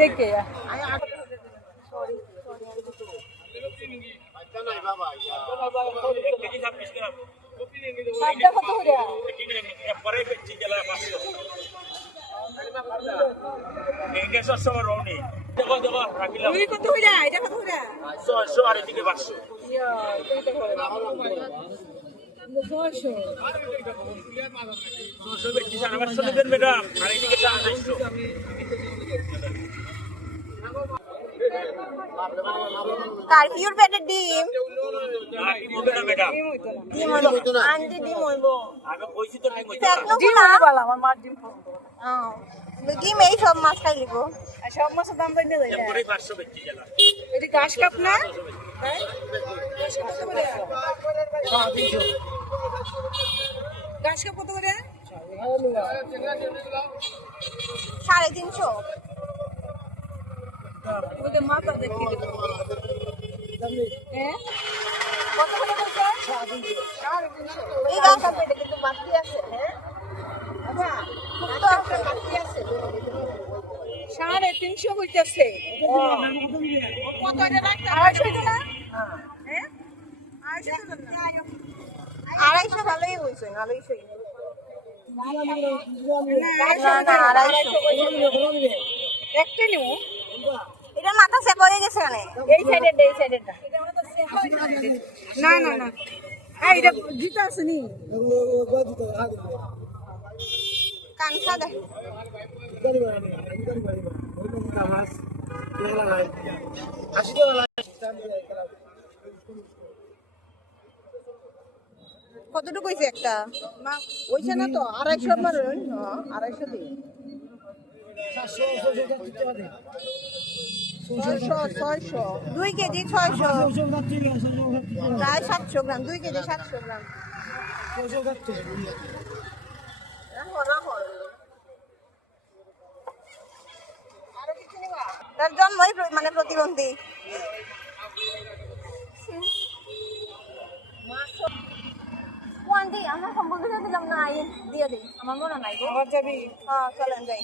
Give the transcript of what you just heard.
দেখে কারফিউর পেটে ডিম ডিম হইতো না আন্টি ডিম হইবো আমার মার ডিম ডিম এই সব মাছ খাই লিব সব মাছের দাম বেড়ে যায় এটা ঘাস কাপ না ঘাস কাপ কত করে 350 ওদের মাথা দেখি হ্যাঁ কত করে বলছো 350 এই গাছ পেটে কিন্তু বাকি আছে হ্যাঁ বাবা খুব তো একটা বাকি আছে 350 হইতাছে কত এটা রাখতে 250 না হ্যাঁ 250 ভালোই হইছে 250 না 250 একটা নিও এটা মাথা চেপ হয়ে গেছে মানে এই সাইডেরটা না না না এই এটা জুতা আছে নি কানসা দে কতটুকু হয়েছে একটা ওইছে না তো 250 মার 250 দিই 2 কেজি 600 প্রায় 700 গ্রাম 2 কেজি 700 গ্রাম তার জন্মই মানে প্রতিবন্ধী আমরা সম্বন্ধে দিলাম না দিয়ে দিই আমার মনে নাই আবার যাবি হ্যাঁ চলেন যাই